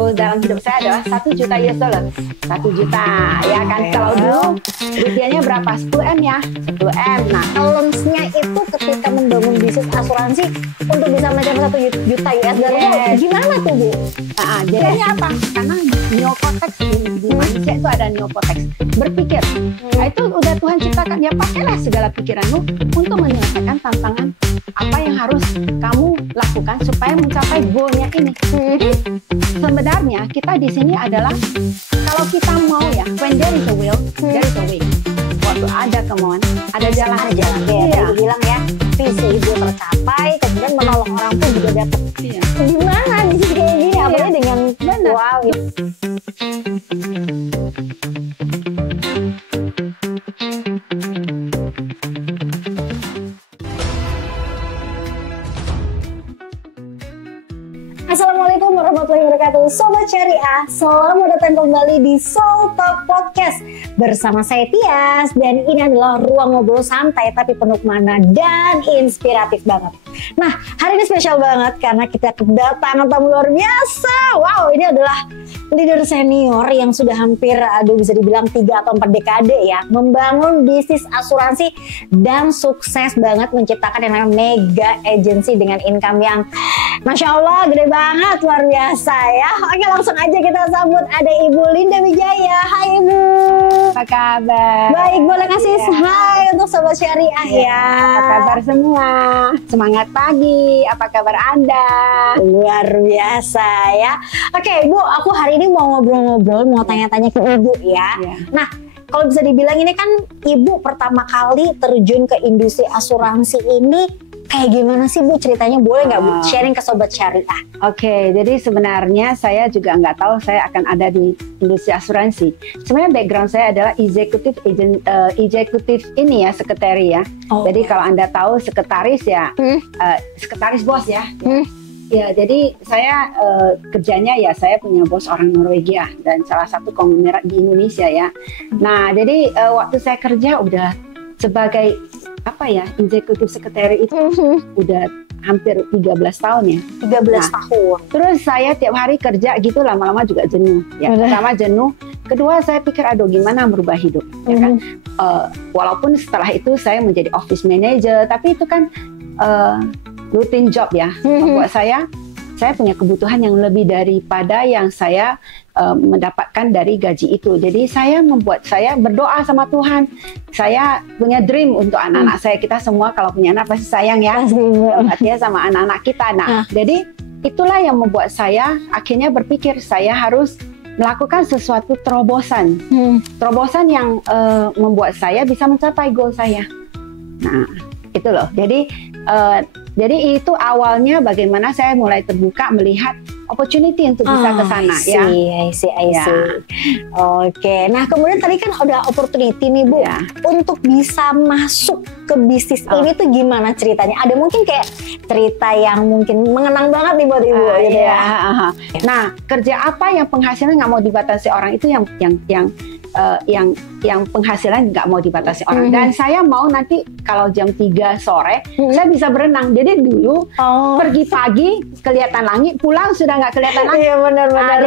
goal dalam hidup saya adalah 1 juta US dollar. 1 juta, ya kan? Kalau dulu rupiahnya berapa? 10M ya, 10M. Nah, challenge-nya itu ketika membangun bisnis asuransi untuk bisa mencapai 1 juta US dollar. Gimana tuh, Bu? Nah, jadinya apa? Karena neokortex di manusia itu ada neokortex berpikir. Nah, itu udah Tuhan ciptakan, ya pakailah segala pikiranmu untuk menyelesaikan tantangan apa yang harus kamu lakukan supaya mencapai goalnya ini. Jadi sebenarnya kita di sini adalah kalau kita mau ya, when there is a will, there is a way. Waktu ada kemauan, ada jalan aja. Kayak tadi bilang ya, visi ibu tercapai, kemudian menolong orang pun juga dapat. Gimana bisnis kayak gini? Apalagi dengan wow. Assalamualaikum warahmatullahi wabarakatuh, Sobat Syariah. Selamat datang kembali di Soul Talk Podcast bersama saya Tias. Dan ini adalah ruang ngobrol santai tapi penuh makna dan inspiratif banget. Nah, hari ini spesial banget karena kita kedatangan tamu luar biasa. Wow, ini adalah leader senior yang sudah hampir, bisa dibilang 3 atau 4 dekade ya, membangun bisnis asuransi dan sukses banget menciptakan yang namanya mega agency dengan income yang Masya Allah gede banget, luar biasa ya. Oke, langsung aja kita sambut, ada Ibu Linda Wijaya. Hai Ibu. Apa kabar? Baik, boleh kasih hai untuk Sobat Syariah ya. Apa kabar semua? Semangat pagi, apa kabar Anda? Luar biasa ya. Oke Ibu, aku hari ini mau ngobrol-ngobrol, mau tanya-tanya ke Ibu ya. Nah, kalau bisa dibilang ini kan Ibu pertama kali terjun ke industri asuransi ini, kayak gimana sih Bu ceritanya? Boleh nggak Bu sharing ke Sobat Syariah? Oke, jadi sebenarnya saya juga nggak tahu saya akan ada di industri asuransi. Sebenarnya background saya adalah executive ini ya, sekretari ya. Jadi kalau Anda tahu sekretaris ya, sekretaris bos ya. Ya, jadi saya kerjanya ya, saya punya bos orang Norwegia dan salah satu konglomerat di Indonesia ya. Nah, jadi waktu saya kerja udah sebagai executive secretary itu udah hampir 13 tahun ya. 13 tahun. Terus saya tiap hari kerja gitu, lama-lama juga jenuh. Ya, pertama jenuh, kedua saya pikir aduh gimana merubah hidup, ya kan. Walaupun setelah itu saya menjadi office manager, tapi itu kan routine job ya. Membuat saya punya kebutuhan yang lebih daripada yang saya mendapatkan dari gaji itu. Jadi saya berdoa sama Tuhan. Saya punya dream untuk anak-anak saya. Kita semua kalau punya anak pasti sayang ya, artinya sama anak-anak kita. Nah, jadi itulah yang membuat saya akhirnya berpikir saya harus melakukan sesuatu terobosan. Terobosan yang membuat saya bisa mencapai goal saya. Nah, itu loh. Jadi itu awalnya bagaimana saya mulai terbuka melihat opportunity untuk bisa ke sana ya. I see. Oke. Nah, kemudian tadi kan ada opportunity nih Bu. Untuk bisa masuk ke bisnis ini tuh gimana ceritanya? Ada mungkin kayak cerita yang mungkin mengenang banget nih buat Ibu gitu ya. Nah, kerja apa yang penghasilan nggak mau dibatasi orang, itu yang penghasilan nggak mau dibatasi orang. Dan saya mau nanti kalau jam 3 sore saya bisa berenang. Jadi dulu pergi pagi kelihatan langit, pulang sudah nggak kelihatan langit. Iya, benar-benar.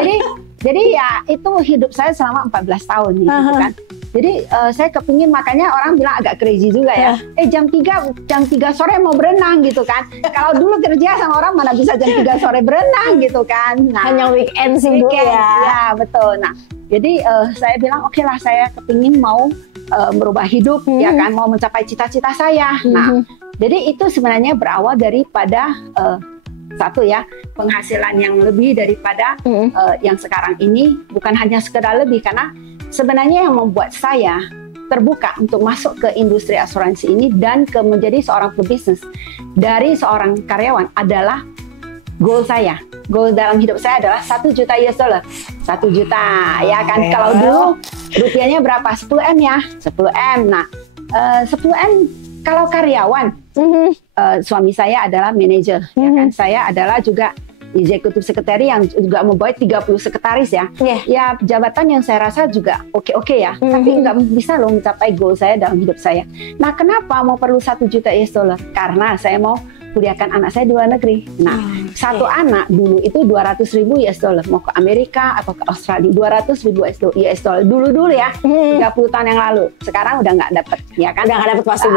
Jadi ya itu hidup saya selama 14 tahun gitu kan. Jadi saya kepingin, makanya orang bilang agak crazy juga ya. Jam 3 sore mau berenang gitu kan. Kalau dulu kerja sama orang mana bisa jam 3 sore berenang gitu kan. Nah, hanya weekend sih Bu ya. Ya betul. Nah, jadi saya bilang oke lah, saya kepingin mau merubah hidup ya kan, mau mencapai cita-cita saya. Nah, jadi itu sebenarnya berawal daripada satu ya, penghasilan yang lebih daripada yang sekarang ini, bukan hanya sekedar lebih, karena sebenarnya yang membuat saya terbuka untuk masuk ke industri asuransi ini dan menjadi seorang pebisnis dari seorang karyawan adalah goal saya. Goal dalam hidup saya adalah 1 juta US dollar. 1 juta ya kan. Kalau dulu rupiahnya berapa? 10M ya. 10M. Nah, 10M kalau karyawan, suami saya adalah manajer ya kan. Saya adalah juga executive secretary yang juga membawa 30 sekretaris ya. Ya, jabatan yang saya rasa juga oke ya. Tapi nggak bisa loh mencapai goal saya dalam hidup saya. Nah, kenapa mau perlu 1 juta US dollar? Karena saya mau kuliahkan anak saya di luar negeri. Nah, satu anak dulu itu 200.000 US dollar, mau ke Amerika atau ke Australia, 200.000 US dollar dulu ya, 30 tahun yang lalu. Sekarang udah nggak dapet, ya kan? Udah nggak dapet pasti.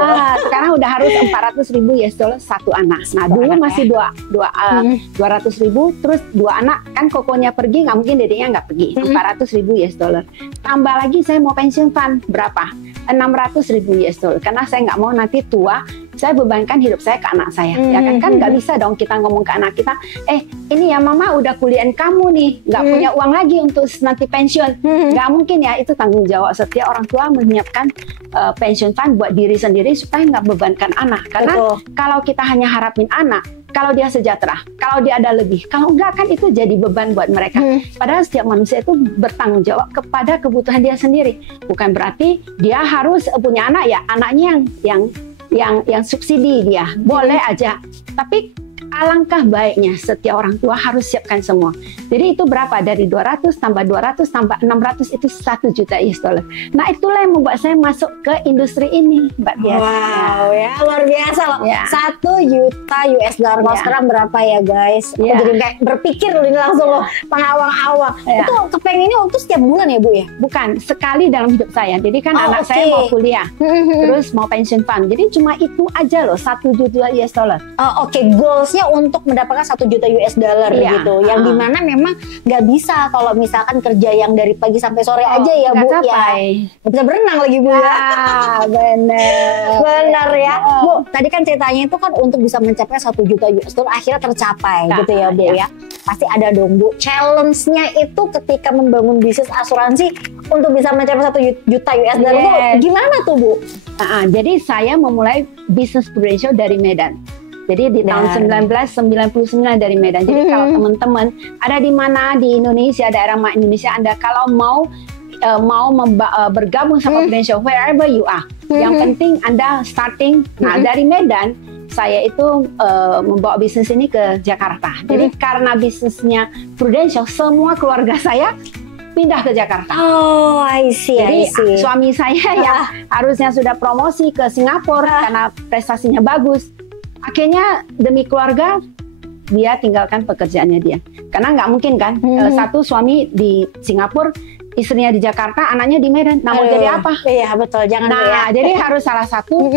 Sekarang udah harus 400.000 US dollar satu anak. Nah, dulu masih 200.000, terus 2 anak kan kokonya pergi, nggak mungkin dedeknya nggak pergi. 400.000 US dollar. Tambah lagi saya mau pensiun fund berapa? 600.000 US dollar. Karena saya nggak mau nanti tua saya bebankan hidup saya ke anak saya, ya kan nggak bisa dong kita ngomong ke anak kita, ini ya mama udah kuliahin kamu nih, nggak punya uang lagi untuk nanti pensiun, nggak mungkin ya, itu tanggung jawab setiap orang tua menyiapkan pensiun fund buat diri sendiri supaya nggak bebankan anak, karena kalau kita hanya harapin anak, kalau dia sejahtera, kalau dia ada lebih, kalau enggak kan itu jadi beban buat mereka. Padahal setiap manusia itu bertanggung jawab kepada kebutuhan dia sendiri. Bukan berarti dia harus punya anak ya, anaknya yang subsidi dia, boleh aja. Tapi alangkah baiknya setiap orang tua harus siapkan semua. Jadi itu berapa? Dari 200 tambah 200 tambah 600 itu 1 juta US dollar. Nah itulah yang membuat saya masuk ke industri ini, Mbak Tias. Wow ya, luar biasa loh. 1 juta US dollar. Kalau sekarang berapa ya guys? Aku jadi kayak berpikir loh ini langsung loh, pengawang-awang. Itu kepengennya untuk setiap bulan ya Bu ya? Bukan, sekali dalam hidup saya. Jadi kan anak saya mau kuliah, terus mau pensiun fund. Jadi cuma itu aja loh, 1 juta US dollar. Goalsnya untuk mendapatkan 1 juta US dollar gitu. Yang dimana memang nggak bisa kalau misalkan kerja yang dari pagi sampai sore aja ya Bu capai. Ya. Bisa berenang lagi Bu ya. Benar ya. Bu, tadi kan ceritanya itu kan untuk bisa mencapai 1 juta US dollar akhirnya tercapai gitu ya Bu ya. Pasti ada dong Bu. Challenge-nya itu ketika membangun bisnis asuransi untuk bisa mencapai 1 juta US dollar itu gimana tuh Bu? Jadi saya memulai bisnis Prudential dari Medan. Jadi di tahun 1999 dari Medan. Jadi kalau teman-teman ada di mana di Indonesia, daerah Indonesia Anda kalau mau bergabung sama Prudential, wherever you are, yang penting Anda starting. Nah dari Medan saya itu membawa bisnis ini ke Jakarta. Jadi karena bisnisnya Prudential, semua keluarga saya pindah ke Jakarta. Oh, I see. Jadi suami saya yang harusnya sudah promosi ke Singapura karena prestasinya bagus. Akhirnya demi keluarga dia tinggalkan pekerjaannya dia, karena nggak mungkin kan satu suami di Singapura, istrinya di Jakarta, anaknya di Medan. Nah mau jadi apa? Iya betul, jangan. Nah jadi harus salah satu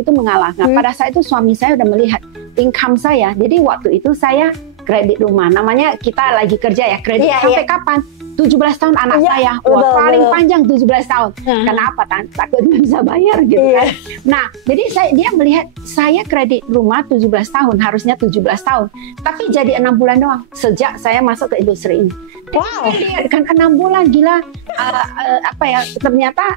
itu mengalah. Nah pada saat itu suami saya udah melihat income saya, jadi waktu itu saya kredit rumah. Namanya kita lagi kerja ya, kredit sampai kapan? 17 tahun anak saya, paling panjang 17 tahun. Kenapa kan? Takut nggak bisa bayar gitu kan. Nah, jadi dia melihat saya kredit rumah 17 tahun, harusnya 17 tahun. Tapi jadi 6 bulan doang sejak saya masuk ke industri ini. Wow, kan 6 bulan gila. Ternyata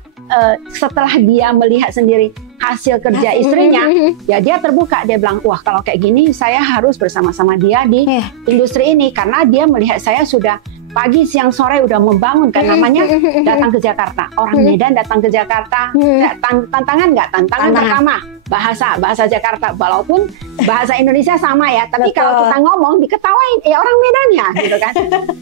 setelah dia melihat sendiri hasil kerja istrinya, ya dia terbuka, dia bilang, wah kalau kayak gini saya harus bersama-sama dia di industri ini, karena dia melihat saya sudah pagi, siang, sore udah membangun kan, namanya datang ke Jakarta. Orang Medan datang ke Jakarta, tantangan nggak? Tantangan pertama bahasa Jakarta, walaupun bahasa Indonesia sama ya, tapi kalau kita ngomong diketawain, ya orang Medan ya, gitu kan.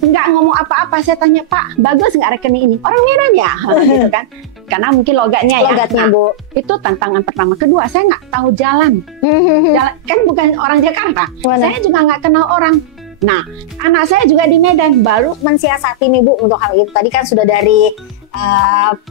Nggak ngomong apa-apa, saya tanya, Pak, bagus nggak rekening ini? Orang Medan ya, gitu kan. Karena mungkin logatnya Bu. Itu tantangan pertama. Kedua, saya nggak tahu jalan, kan bukan orang Jakarta. Saya juga nggak kenal orang. Nah, anak saya juga di Medan, baru mensiasati nih Bu untuk hal itu. Tadi kan sudah dari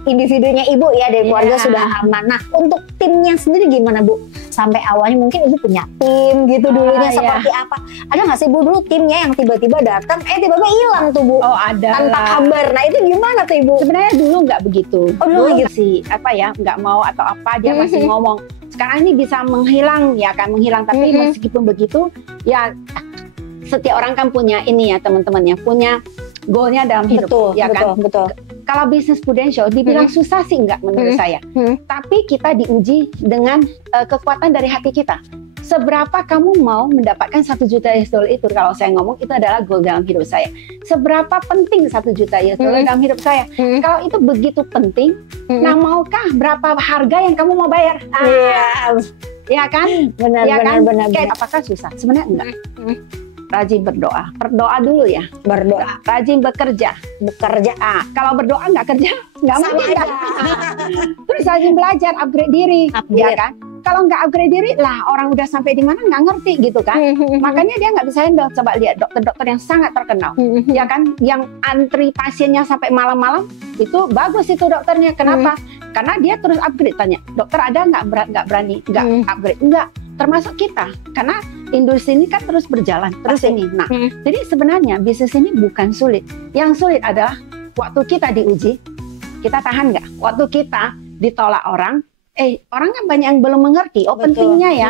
individunya Ibu ya, dari keluarga sudah aman. Nah, untuk timnya sendiri gimana Bu? Sampai awalnya mungkin Ibu punya tim gitu dulunya seperti apa? Ada nggak sih Bu dulu timnya yang tiba-tiba datang, tiba-tiba hilang tuh Bu? Oh ada. Tanpa kabar. Nah itu gimana tuh Ibu? Sebenarnya dulu nggak begitu. Dulu sih nggak mau atau apa, dia masih ngomong. Sekarang ini bisa menghilang ya kan, menghilang. Tapi meskipun begitu ya, setiap orang kan punya ini ya teman-temannya, punya goalnya dalam hidup, betul. Kalau bisnis Prudential dibilang susah sih enggak menurut saya, tapi kita diuji dengan kekuatan dari hati kita. Seberapa kamu mau mendapatkan 1 juta US dollar itu? Kalau saya ngomong itu adalah goal dalam hidup saya. Seberapa penting 1 juta US dollar dalam hidup saya? Kalau itu begitu penting, nah maukah berapa harga yang kamu mau bayar? Ya kan, benar. Apakah susah? Sebenarnya enggak. Rajin berdoa dulu ya, berdoa. Rajin bekerja. Kalau berdoa nggak kerja nggak mungkin kan. Terus rajin belajar, upgrade diri, ya kan. kalau nggak upgrade diri lah, orang udah sampai di mana nggak ngerti gitu kan. Makanya dia nggak bisa handle. Coba lihat dokter-dokter yang sangat terkenal, ya kan, yang antri pasiennya sampai malam-malam, itu bagus itu dokternya. Kenapa? Karena dia terus upgrade. Tanya, dokter ada nggak berani nggak upgrade? Nggak, termasuk kita, karena industri ini kan terus berjalan terus ini. Nah, jadi sebenarnya bisnis ini bukan sulit. Yang sulit adalah waktu kita diuji, kita tahan nggak? Waktu kita ditolak orang kan banyak yang belum mengerti. Oh, betul. Pentingnya ya,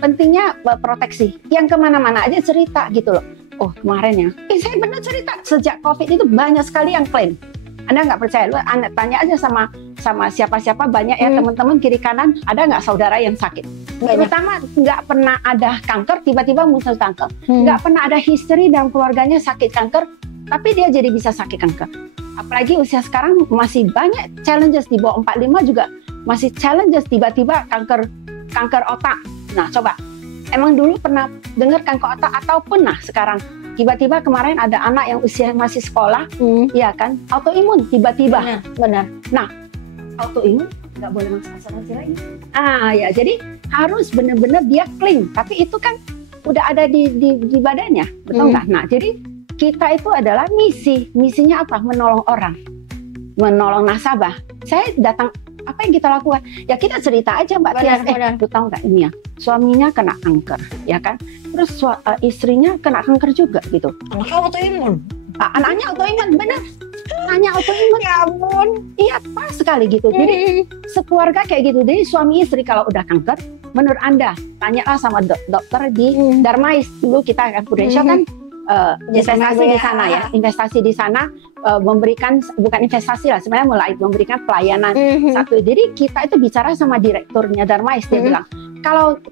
pentingnya proteksi. Yang kemana-mana aja cerita gitu loh. Oh, kemarin ya, saya benar cerita, sejak COVID itu banyak sekali yang klaim. Anda nggak percaya, lu tanya aja sama siapa-siapa, banyak ya teman-teman kiri kanan, ada nggak saudara yang sakit? Terutama nggak pernah ada kanker, tiba-tiba muncul kanker. Nggak pernah ada history dalam keluarganya sakit kanker, tapi dia jadi bisa sakit kanker. Apalagi usia sekarang masih banyak challenges, di bawah 45 juga masih challenges, tiba-tiba kanker otak. Nah, coba, emang dulu pernah dengar kanker otak atau pernah sekarang? Tiba-tiba kemarin ada anak yang usia masih sekolah, ya kan, autoimun tiba-tiba. Benar. Nah, autoimun nggak boleh masuk asuransi lagi. Ya, jadi harus benar-benar dia clean. Tapi itu kan udah ada di badannya, betul nggak? Nah, jadi kita itu adalah misinya apa? Menolong orang, menolong nasabah. Saya datang, apa yang kita lakukan? Ya kita cerita aja, Mbak Tias. Lu tahu nggak ini ya? Suaminya kena kanker, ya kan? Terus istrinya kena kanker juga gitu. Anaknya autoimun. Anaknya autoimun, benar. Anaknya autoimun. Ya ampun. Iya, pas sekali gitu. Jadi sekeluarga kayak gitu. Jadi suami istri kalau udah kanker, menurut Anda, tanyalah sama dokter di Darmais. Dulu kita kan Prudential kan investasi di sana ya. Investasi di sana memberikan, bukan investasi lah, sebenarnya mulai memberikan pelayanan satu. Jadi kita itu bicara sama direkturnya Darmais, dia bilang,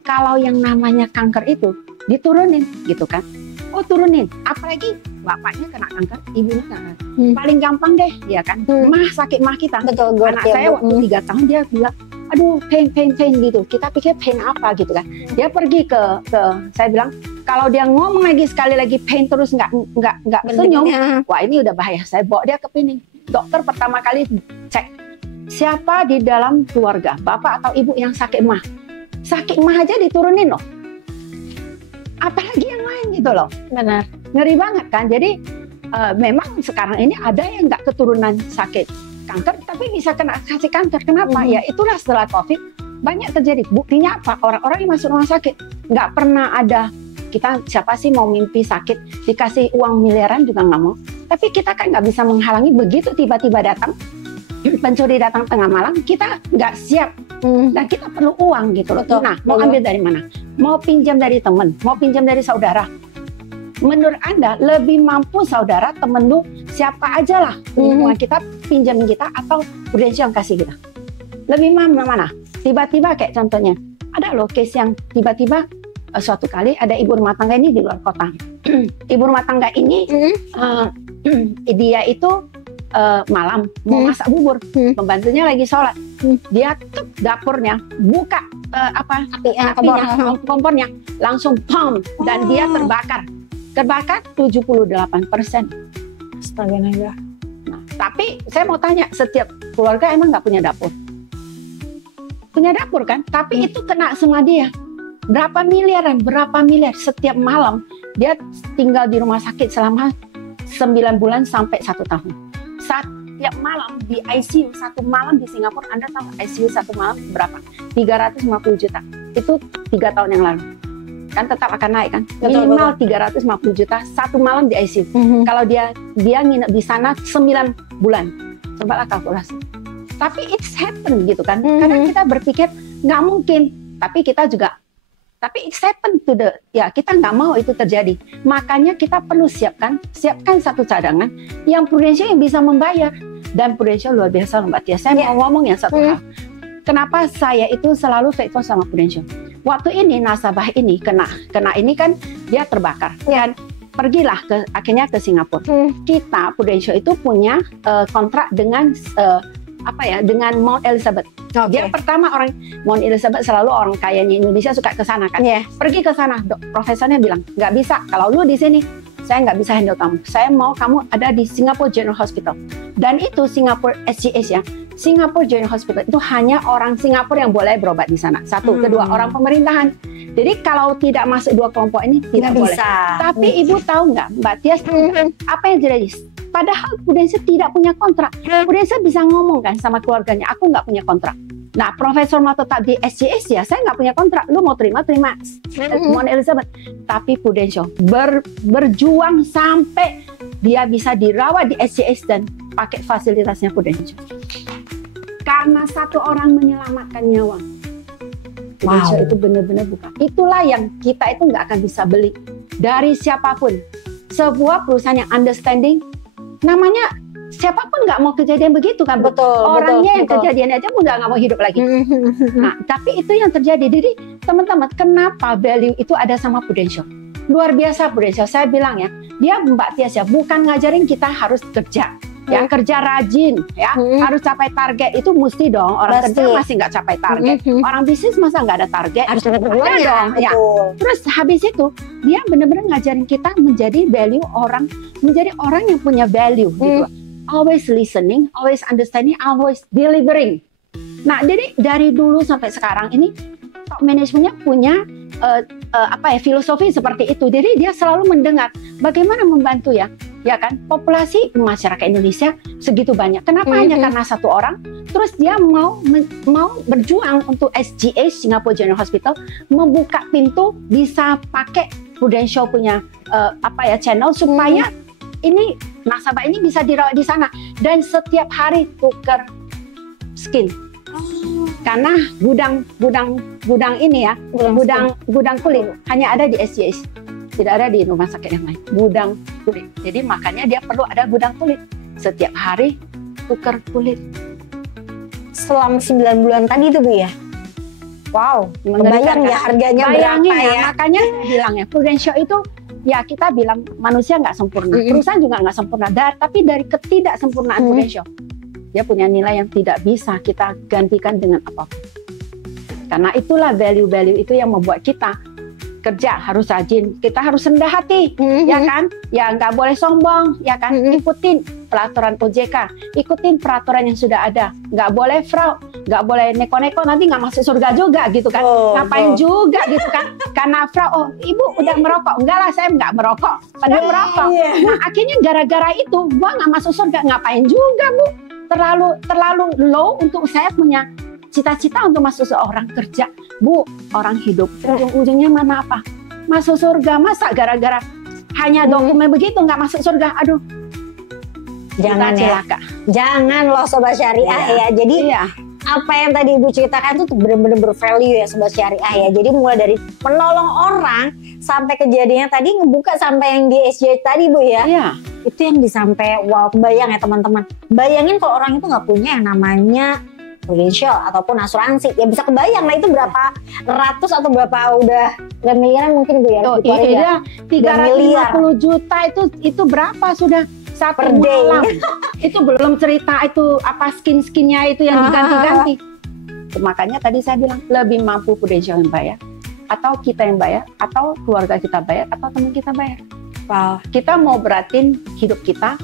kalau yang namanya kanker itu diturunin gitu kan. Oh, turunin, apalagi bapaknya kena kanker, ibunya kena kanker. Paling gampang deh, ya kan, sakit mah kita. Betul, anak saya waktu 3 tahun dia bilang, aduh pain gitu. Kita pikir pain apa gitu kan. Dia pergi ke saya bilang, kalau dia ngomong lagi sekali lagi pain terus nggak senyum, wah ini udah bahaya. Saya bawa dia ke klinik. Dokter pertama kali cek siapa di dalam keluarga, bapak atau ibu yang sakit mah. Sakit mah aja diturunin loh. Apalagi yang lain gitu loh. Benar. Ngeri banget kan. Jadi memang sekarang ini ada yang nggak keturunan sakit kanker, tapi bisa kena kasih kanker. Kenapa? Ya itulah setelah COVID banyak terjadi. Buktinya apa? Orang-orang yang masuk rumah sakit nggak pernah ada. Kita siapa sih mau mimpi sakit dikasih uang miliaran juga nggak mau. Tapi kita kan nggak bisa menghalangi, begitu tiba-tiba datang pencuri datang tengah malam, kita nggak siap dan kita perlu uang gitu loh. Nah, mau ambil dari mana? Mau pinjam dari teman, mau pinjam dari saudara. Menurut Anda lebih mampu saudara, temen lu, siapa aja lah lingkungan kita pinjamin kita atau Prudential yang kasih kita? Lebih mana? Tiba-tiba kayak contohnya ada loh case yang tiba-tiba suatu kali ada ibu rumah tangga ini di luar kota. Ibu rumah tangga ini dia itu malam mau masak bubur, pembantunya lagi sholat, dia tuh dapurnya buka kompornya, langsung pom, dan dia terbakar 78%. Astaga. Nah, tapi saya mau tanya, setiap keluarga emang nggak punya dapur? Punya dapur kan? Tapi itu kena sama dia. Berapa miliar setiap malam dia tinggal di rumah sakit selama 9 bulan sampai 1 tahun. Setiap malam di ICU, 1 malam di Singapura, Anda tahu ICU 1 malam berapa? 350 juta. Itu 3 tahun yang lalu. Kan tetap akan naik kan? Minimal 350 juta 1 malam di ICU. Kalau dia nginep di sana 9 bulan. Cobalah kalkulasi. Tapi it's happen gitu kan. Karena kita berpikir nggak mungkin. Tapi it's happen to the, ya kita nggak mau itu terjadi. Makanya kita perlu siapkan satu cadangan yang Prudential yang bisa membayar. Dan Prudential luar biasa Mbak Tia. Saya mau ngomong yang satu hal. Kenapa saya itu selalu faithful sama Prudential? Waktu ini nasabah ini kena ini kan dia terbakar. Dan pergilah akhirnya ke Singapura. Kita Prudential itu punya kontrak dengan dengan Mount Elizabeth. Dia pertama orang Mount Elizabeth, selalu orang kayanya Indonesia suka ke sana kan. Pergi ke sana, profesornya bilang nggak bisa. Kalau lu di sini, saya nggak bisa handle kamu. Saya mau kamu ada di Singapore General Hospital. Dan itu Singapore SGH ya. Singapore General Hospital itu hanya orang Singapura yang boleh berobat di sana. Satu, kedua orang pemerintahan. Jadi kalau tidak masuk dua kelompok ini tidak boleh. Bisa. Tapi ibu tahu nggak, Mbak Tias, apa yang terjadi? Padahal Prudential tidak punya kontrak. Prudential bisa ngomong kan sama keluarganya, aku nggak punya kontrak. Nah, Profesor mau tetap di SJS ya, saya nggak punya kontrak. Lu mau terima Mount Elizabeth. Tapi Prudential berjuang sampai dia bisa dirawat di SJS dan pakai fasilitasnya Prudential. Karena satu orang menyelamatkan nyawa. Prudential itu benar-benar bukan. Itulah yang kita itu nggak akan bisa beli dari siapapun. Sebuah perusahaan yang understanding, namanya siapapun nggak mau kejadian begitu kan. Betul. Orangnya yang betul. kejadian aja pun nggak mau hidup lagi. Nah, tapi itu yang terjadi. Jadi teman-teman, kenapa value itu ada sama Prudential? Luar biasa Prudential. Saya bilang ya, dia Mbak Tias ya, bukan ngajarin kita harus kerja. Ya, kerja rajin, ya harus capai target, itu mesti dong. Orang kerja masih nggak capai target, orang bisnis masa nggak ada target, harus ada dong. Ya. Terus habis itu dia benar-benar ngajarin kita menjadi value orang, menjadi orang yang punya value, gitu. Always listening, always understanding, always delivering. Nah, jadi dari dulu sampai sekarang ini top manajemennya punya filosofi seperti itu. Jadi dia selalu mendengar bagaimana membantu ya kan, populasi masyarakat Indonesia segitu banyak. Kenapa hanya karena satu orang? Terus dia mau berjuang untuk SGH, Singapore General Hospital, membuka pintu bisa pakai Prudential punya channel supaya ini nasabah ini bisa dirawat di sana dan setiap hari tukar skin. Karena gudang ini ya, gudang kulit hanya ada di SGH. Tidak ada di rumah sakit yang lain, gudang kulit. Jadi makanya dia perlu ada gudang kulit. Setiap hari tukar kulit. Selama 9 bulan tadi itu Bu ya? Wow, bayang ya harganya berapa ya? Makanya bilang ya, Prudential itu ya kita bilang manusia nggak sempurna, perusahaan juga nggak sempurna. Tapi dari ketidaksempurnaan Prudential, dia punya nilai yang tidak bisa kita gantikan dengan apapun. Karena itulah value-value itu yang membuat kita kerja harus rajin, kita harus rendah hati, ya kan? Ya nggak boleh sombong, ya kan? Ikutin peraturan OJK, ikutin peraturan yang sudah ada, nggak boleh fraud, nggak boleh neko-neko, nanti nggak masuk surga juga gitu kan? Ngapain juga gitu kan? Karena fraud, ibu udah merokok, enggak lah saya nggak merokok, padahal merokok. Nah akhirnya gara-gara itu gua nggak masuk surga, ngapain juga Bu? Terlalu low untuk saya punya cita-cita untuk masuk seorang kerja. Bu, orang hidup ujung-ujungnya mana apa? Masuk surga, masa gara-gara hanya dokumen begitu nggak masuk surga? Aduh, jangan ya, jangan loh Sobat Syariah ya. Jadi apa yang tadi Ibu ceritakan itu benar-benar bervalue ya Sobat Syariah ya. Jadi mulai dari menolong orang sampai kejadiannya tadi ngebuka sampai yang di SJ tadi Bu ya. Itu yang disampai wow, bayang ya teman-teman. Bayangin kalau orang itu nggak punya yang namanya Prudential ataupun asuransi, ya bisa kebayang lah itu berapa ratus atau berapa udah miliaran mungkin Bu ya. Iya, 350 juta itu berapa sudah satu malam. Itu belum cerita itu apa skin-skinnya itu yang diganti-ganti. Makanya tadi saya bilang lebih mampu Prudential yang bayar, atau kita yang bayar, atau keluarga kita bayar, atau teman kita bayar. Kita mau beratin hidup kita,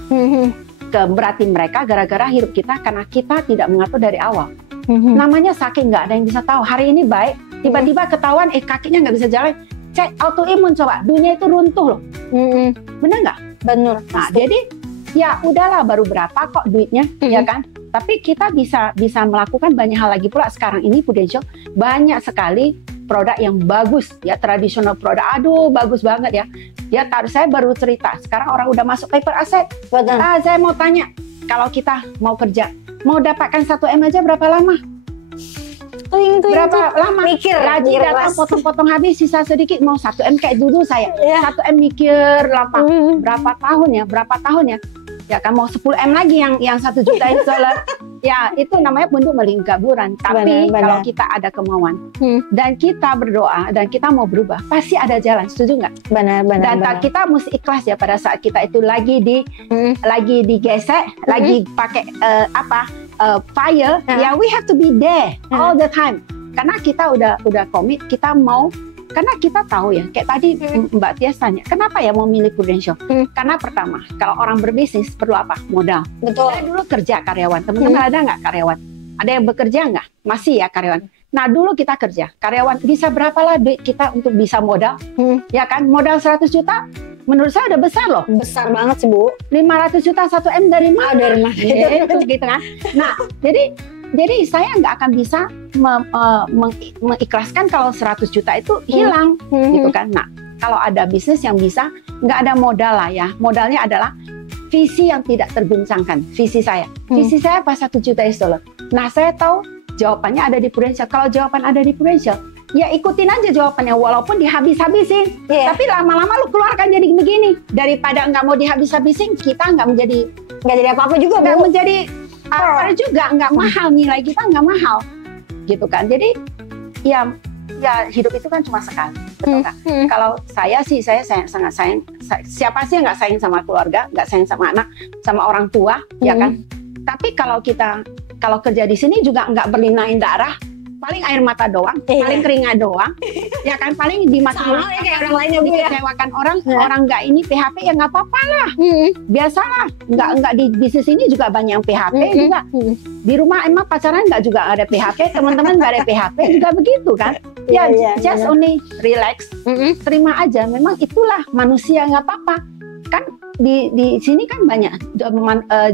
beratin mereka gara-gara hidup kita karena kita tidak mengatur dari awal. Namanya sakit nggak ada yang bisa tahu. Hari ini baik, tiba-tiba ketahuan kakinya nggak bisa jalan. Cek autoimun coba, dunia itu runtuh loh. Bener nggak? Bener. Nah jadi ya udahlah, baru berapa kok duitnya, ya kan? Tapi kita bisa melakukan banyak hal lagi pula. Sekarang ini Prudential banyak sekali produk yang bagus ya, tradisional produk. Aduh bagus banget ya. Ya saya baru cerita, sekarang orang udah masuk paper asset. Saya mau tanya, kalau kita mau kerja, mau dapatkan 1 M aja berapa lama? Berapa lama? Mikir, rajin datang potong-potong habis, sisa sedikit, mau 1 M kayak dulu saya. 1 M mikir lama. Berapa tahun ya? Ya kan mau 10 M lagi yang 1 juta itu ya itu namanya bentuk melingkaburan. Tapi kalau kita ada kemauan dan kita berdoa dan kita mau berubah, pasti ada jalan. Setuju nggak? Benar. Dan kita mesti ikhlas ya pada saat kita itu lagi digesek, lagi pakai fire. Ya we have to be there all the time. Karena kita udah komit, kita mau Karena kita tahu ya, kayak tadi Mbak Tias tanya, kenapa ya mau milih Prudential? Karena pertama, kalau orang berbisnis perlu apa? Modal. Betul. Saya dulu kerja karyawan, teman-teman ada nggak karyawan? Ada yang bekerja nggak? Masih ya karyawan. Nah dulu kita kerja, karyawan bisa berapa lah duit kita untuk bisa modal? Ya kan, modal 100 juta, menurut saya udah besar loh. Besar banget sih Bu. 500 juta 1 M dari mana? Dari mana? Itu gitu kan. Nah, jadi saya nggak akan bisa mengikhlaskan kalau 100 juta itu hilang, gitu kan. Nah, kalau ada bisnis yang bisa, nggak ada modal lah ya. Modalnya adalah visi yang tidak terbincangkan. Visi saya apa 1 juta US dollar. Nah, saya tahu jawabannya ada di Prudential. Kalau jawaban ada di Prudential, ya ikutin aja jawabannya, walaupun dihabis-habisin. Tapi lama-lama lu keluarkan jadi begini. Daripada nggak mau dihabis-habisin, kita nggak jadi apa-apa juga, nggak Bu. menjadi apa juga, nggak mahal, nilai kita nggak mahal, gitu kan. Jadi ya hidup itu kan cuma sekali, betul kan? Kalau saya sih, saya sangat sayang. Siapa sih yang nggak sayang sama keluarga, nggak sayang sama anak, sama orang tua, ya kan? Tapi kalau kerja di sini juga nggak berlinain darah, paling air mata doang, paling keringat doang, ya kan, paling dimaki-maki ya kayak orang lainnya Bu ya. Dikecewakan orang nggak ini PHP ya nggak apa-apa lah, biasalah, nggak di bisnis ini juga banyak yang PHP juga, di rumah emang pacaran nggak juga ada PHP, teman-teman nggak ada PHP juga begitu kan, ya just only relax, terima aja, memang itulah manusia, nggak apa-apa kan. Di sini kan banyak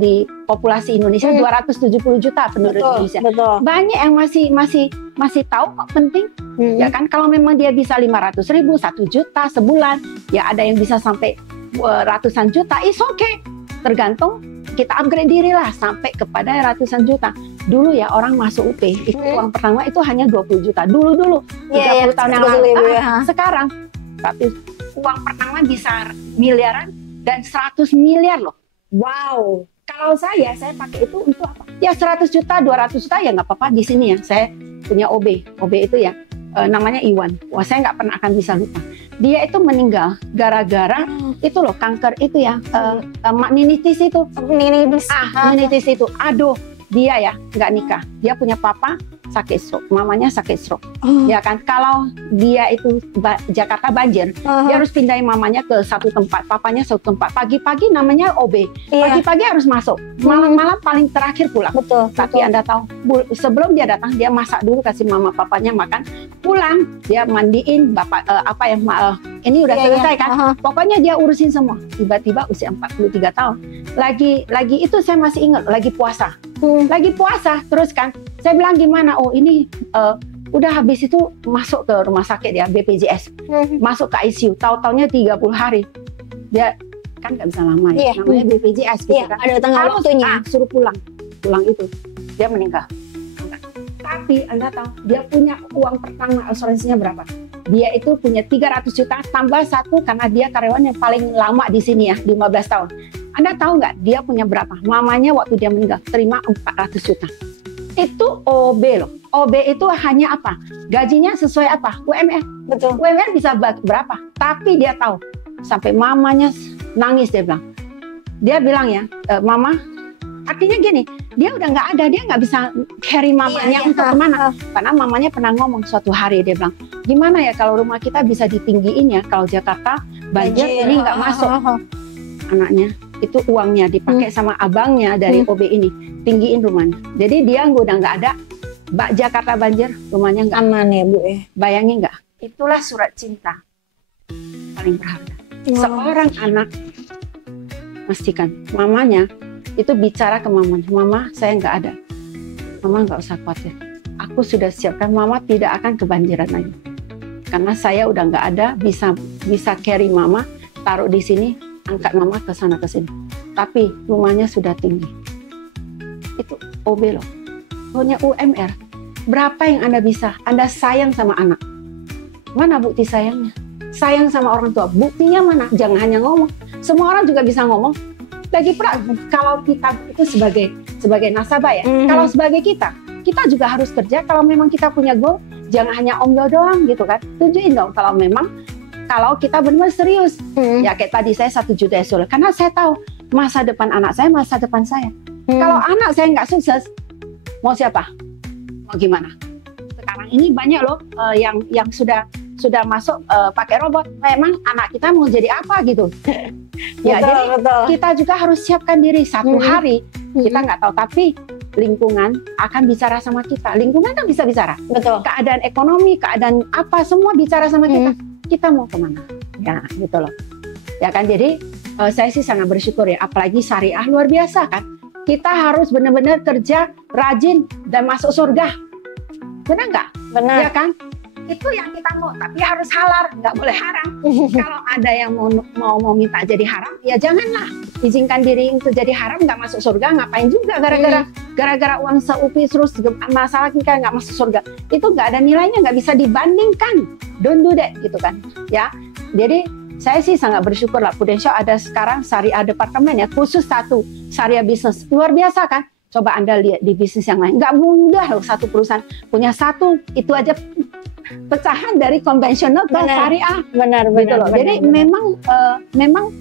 di populasi Indonesia 270 juta penduduk Indonesia. Banyak yang masih tahu kok penting. Ya kan, kalau memang dia bisa 500.000, 1 juta sebulan, ya ada yang bisa sampai ratusan juta, is okay. Tergantung kita upgrade diri lah sampai kepada ratusan juta. Dulu ya orang masuk UP, itu uang pertama itu hanya 20 juta. Dulu 30 tahun yang lalu. Sekarang tapi uang pertama bisa miliaran dan 100 miliar loh. Wow. Kalau saya pakai itu untuk apa? Ya 100 juta, 200 juta ya nggak apa-apa di sini ya. Saya punya OB itu ya, namanya Iwan. Wah, saya nggak pernah akan bisa lupa. Dia itu meninggal gara-gara itu loh, kanker itu ya, meningitis itu. Meningitis itu. Aduh, dia ya nggak nikah. Dia punya papa sakit stroke, mamanya sakit stroke. Ya kan, kalau dia itu Jakarta banjir, dia harus pindahin mamanya ke satu tempat, papanya satu tempat. Pagi-pagi namanya OB, pagi-pagi harus masuk, malam-malam paling terakhir pulang. Tapi Anda tahu, sebelum dia datang, dia masak dulu kasih mama papanya makan, pulang dia mandiin bapak ini udah selesai kan. Pokoknya dia urusin semua. Tiba-tiba usia 43 tahun. Lagi itu saya masih ingat, lagi puasa. Lagi puasa terus kan. Saya bilang gimana? Oh ini udah habis itu masuk ke rumah sakit ya, BPJS. Masuk ke ICU. Tahu-taunya 30 hari. Dia kan nggak bisa lama ya. Namanya BPJS gitu kan. Ada tanggal waktunya. Suruh pulang itu. Dia meninggal. Tapi Anda tahu dia punya uang pertama asuransinya berapa? Dia itu punya 300 juta tambah 1 karena dia karyawan yang paling lama di sini ya, 15 tahun. Anda tahu nggak dia punya berapa? Mamanya waktu dia meninggal terima 400 juta. Itu OB loh. OB itu hanya apa? Gajinya sesuai apa? UMR. Betul. UMR bisa berapa? Tapi dia tahu. Sampai mamanya nangis dia bilang. Dia bilang ya, mama, artinya gini, dia udah nggak ada, dia nggak bisa carry mamanya untuk kemana. Karena mamanya pernah ngomong suatu hari, dia bilang, gimana ya kalau rumah kita bisa ditinggiin ya, kalau Jakarta banjir ini nggak masuk. Anaknya, itu uangnya dipakai sama abangnya dari OB ini, tinggiin rumahnya. Jadi dia udah nggak ada, Jakarta banjir, rumahnya nggak aman ya Bu ya. Bayangin nggak? Itulah surat cinta paling berharga. Seorang anak, pastikan mamanya itu bicara ke mamanya, mama saya nggak ada, mama nggak usah khawatir, aku sudah siapkan, mama tidak akan kebanjiran lagi, karena saya udah nggak ada, bisa carry mama, taruh di sini, angkat mama ke sana ke sini, tapi rumahnya sudah tinggi. Itu OB loh, punya UMR. Berapa yang Anda bisa? Anda sayang sama anak, mana bukti sayangnya? Sayang sama orang tua, buktinya mana? Jangan hanya ngomong. Semua orang juga bisa ngomong. Lagi kalau kita itu sebagai nasabah ya, kalau sebagai kita juga harus kerja. Kalau memang kita punya goal, jangan hanya omdo doang gitu kan. Tunjukin dong kalau kita benar-benar serius. Ya kayak tadi saya 1 juta US$, karena saya tahu masa depan anak saya, masa depan saya. Kalau anak saya nggak sukses, mau siapa? Mau gimana? Sekarang ini banyak loh yang sudah sudah masuk pakai robot, memang anak kita mau jadi apa gitu. Ya, jadi kita juga harus siapkan diri. Satu hari kita nggak tahu, tapi lingkungan akan bicara sama kita. Lingkungan kan bisa bicara. Betul. Keadaan ekonomi, keadaan apa, semua bicara sama kita. Kita mau kemana? Ya, gitu loh. Ya kan, jadi saya sih sangat bersyukur ya. Apalagi syariah luar biasa kan. Kita harus benar-benar kerja rajin dan masuk surga. Benar nggak? Benar. Ya kan? Itu yang kita mau, tapi harus halal, nggak boleh haram. Kalau ada yang mau minta jadi haram, ya janganlah. Izinkan diri untuk jadi haram, nggak masuk surga, ngapain juga gara-gara uang seupi terus masalah kita nggak masuk surga. Itu nggak ada nilainya, nggak bisa dibandingkan. Don't do that, gitu kan? Ya, jadi saya sih sangat bersyukur lah Prudential ada sekarang syariah departemen ya, khusus satu syariah bisnis. Luar biasa kan? Coba Anda lihat di bisnis yang lain, nggak mudah loh satu perusahaan punya satu, itu aja pecahan dari konvensional ke syariah. Benar. Gitu loh. Jadi memang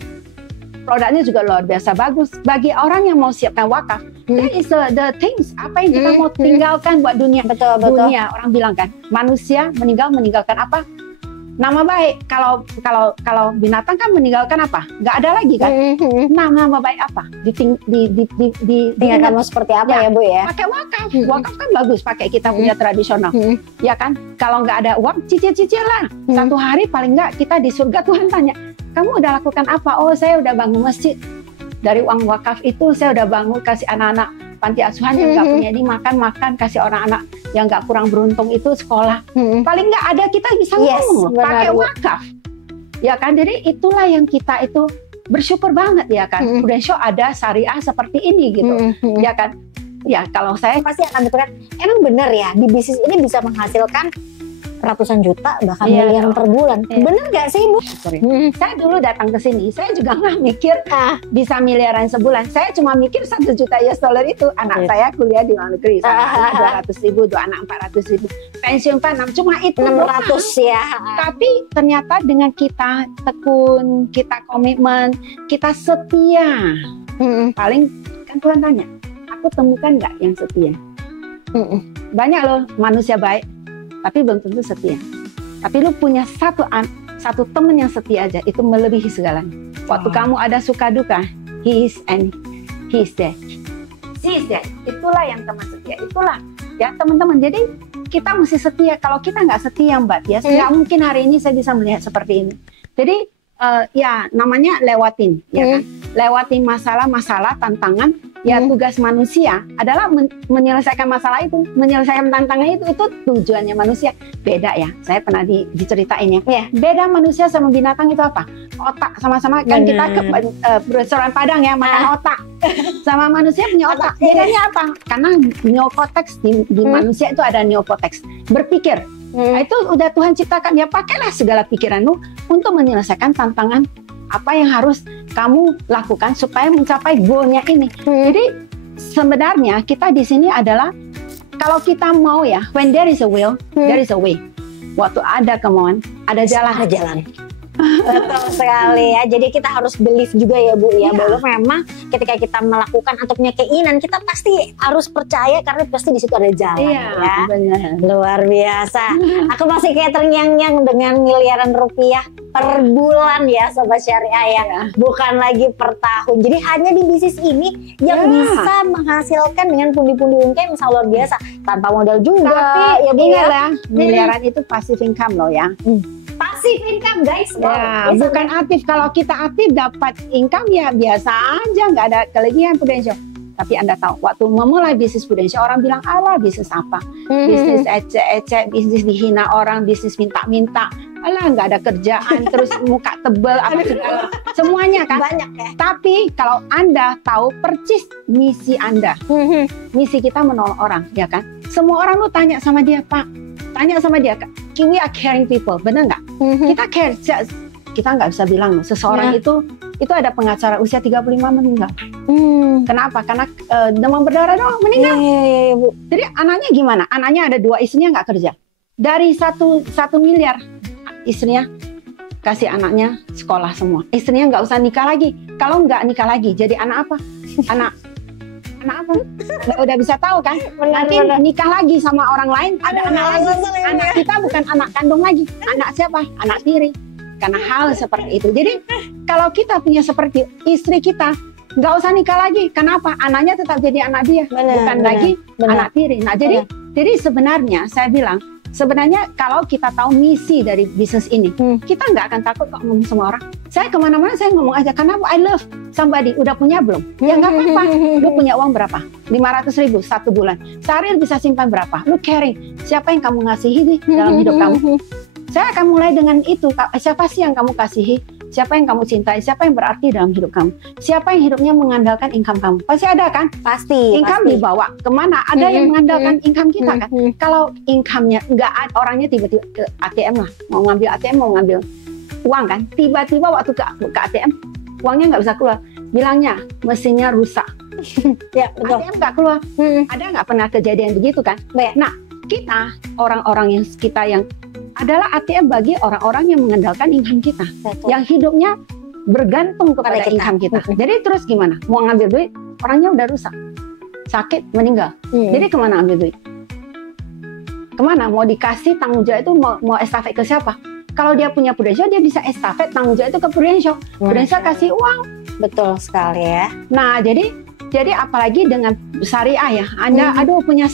produknya juga luar biasa bagus. Bagi orang yang mau siapkan wakaf, that is the things, apa yang kita mau tinggalkan buat dunia. Betul. Dunia, orang bilang kan, manusia meninggalkan apa? Nama baik. Kalau binatang kan meninggalkan apa? Nggak ada lagi kan? Nama baik apa? Tinggal kamu seperti apa ya Bu ya? Pakai wakaf. Wakaf kan bagus pakai kita punya tradisional. Ya kan? Kalau nggak ada uang, cicil-cicil lah. Satu hari paling nggak kita di surga Tuhan tanya, kamu udah lakukan apa? Oh, saya udah bangun masjid. Dari uang wakaf itu saya udah bangun kasih anak-anak panti asuhan yang nggak punya ini makan, kasih orang anak yang nggak kurang beruntung itu sekolah. Paling nggak ada kita bisa ngomong pakai wakaf. Ya kan, jadi itulah yang kita itu bersyukur banget ya kan. Prudential ada syariah seperti ini gitu. Ya kan. Ya kalau saya pasti akan berpikir, emang benar ya di bisnis ini bisa menghasilkan ratusan juta bahkan miliaran per bulan. Bener gak sih Bu? Saya dulu datang ke sini, saya juga nggak mikir bisa miliaran sebulan. Saya cuma mikir 1 juta US dollar itu. Anak saya kuliah di luar negeri, 200.000, dua anak 400.000. Pensiun Pak, cuma itu 600 ya. Tapi ternyata dengan kita tekun, kita komitmen, kita setia. Paling kan Tuhan tanya, aku temukan nggak yang setia? Banyak loh manusia baik, tapi belum tentu setia. Tapi lu punya satu teman yang setia aja, itu melebihi segalanya. Waktu kamu ada suka duka, he is there. She is there. Itulah yang teman setia. Itulah ya teman-teman. Jadi kita mesti setia. Kalau kita nggak setia Mbak Tias, nggak mungkin hari ini saya bisa melihat seperti ini. Jadi ya namanya lewatin, ya kan? Lewatin masalah-masalah, tantangan. Ya tugas manusia adalah menyelesaikan masalah itu, menyelesaikan tantangan itu tujuannya manusia. Beda ya, saya pernah diceritain ya. Beda manusia sama binatang itu apa? Otak sama-sama kan kita ke restoran Padang ya, makan otak. Sama manusia punya otak. Bedanya apa? Karena neokortex di manusia itu ada neokortex, berpikir. Nah, itu udah Tuhan ciptakan, ya pakailah segala pikiranmu untuk menyelesaikan tantangan apa yang harus kamu lakukan supaya mencapai goalnya ini. Jadi sebenarnya kita di sini adalah kalau kita mau ya, when there is a will, there is a way. Waktu ada kemauan, ada jalan. Ada jalan. Betul sekali ya. Jadi kita harus believe juga ya Bu ya, bahwa memang ketika kita melakukan atau punya keinginan, kita pasti harus percaya karena pasti di situ ada jalan ya. Benar. Luar biasa. Aku masih kayak terngiang-ngiang dengan miliaran rupiah per bulan ya Sobat Syariah ya. Bukan lagi per tahun. Jadi hanya di bisnis ini yang bisa menghasilkan dengan pundi-pundi unke yang sangat luar biasa tanpa modal juga. Tapi ya Bu ya. Miliaran itu passive income loh ya. Passive income guys, ya, bukan aktif. Kalau kita aktif dapat income ya biasa aja, nggak ada kelebihan Prudential. Tapi Anda tahu, waktu memulai bisnis Prudential, orang bilang, alah bisnis apa? Bisnis ecek-ecek, bisnis dihina orang, bisnis minta-minta. Alah nggak ada kerjaan, terus muka tebel, apa segala. Semuanya kan. Banyak ya. Tapi kalau Anda tahu persis misi Anda, misi kita menolong orang, ya kan? Semua orang lu tanya sama dia, Pak. Tanya sama dia, we are caring people, benar nggak? Kita care, kita nggak bisa bilang seseorang itu ada pengacara usia 35 meninggal. Kenapa? Karena demam berdarah doang meninggal. Bu. Jadi anaknya gimana? Anaknya ada 2, istrinya nggak kerja. Dari 1 miliar istrinya kasih anaknya sekolah semua. Istrinya nggak usah nikah lagi. Kalau nggak nikah lagi, jadi anak apa? Anak anak apa? Udah bisa tahu kan? Nanti nikah lagi sama orang lain, ada anak lagi. Anak kita bukan anak kandung lagi. Anak siapa? Anak tiri. Karena hal seperti itu. Jadi kalau kita punya seperti istri kita, nggak usah nikah lagi. Kenapa? Anaknya tetap jadi anak dia, bukan lagi anak tiri. Nah, jadi sebenarnya saya bilang, sebenarnya kalau kita tahu misi dari bisnis ini, kita nggak akan takut kok ngomong sama orang. Saya kemana-mana saya ngomong aja, karena I love somebody. Udah punya belum? Ya nggak apa-apa. Lu punya uang berapa? 500.000 satu bulan. Sehari bisa simpan berapa? Lu caring. Siapa yang kamu ngasihi nih dalam hidup kamu? Saya akan mulai dengan itu. Siapa sih yang kamu kasihi? Siapa yang kamu cintai? Siapa yang berarti dalam hidup kamu? Siapa yang hidupnya mengandalkan income kamu? Pasti ada kan? Pasti. Income dibawa kemana? Ada yang mengandalkan income kita kan? Kalau income-nya nggak, orangnya tiba-tiba ke ATM lah, mau ngambil ATM, mau ngambil uang kan? Tiba-tiba waktu ke ATM, uangnya nggak bisa keluar. Bilangnya mesinnya rusak. Ya, betul. ATM nggak keluar. Ada nggak pernah kejadian begitu kan? Nah, kita orang-orang yang adalah ATM bagi orang-orang yang mengandalkan income kita. Betul. Yang hidupnya bergantung kepada income kita. Jadi terus gimana? Mau ngambil duit, orangnya udah rusak, sakit, meninggal. Jadi kemana ambil duit? Kemana? Mau dikasih tanggung jawab itu mau estafet ke siapa? Kalau dia punya Prudential, dia bisa estafet tanggung jawab itu ke Prudential. Prudential kasih uang. Betul sekali ya. Nah, jadi apalagi dengan syariah ya. Anda punya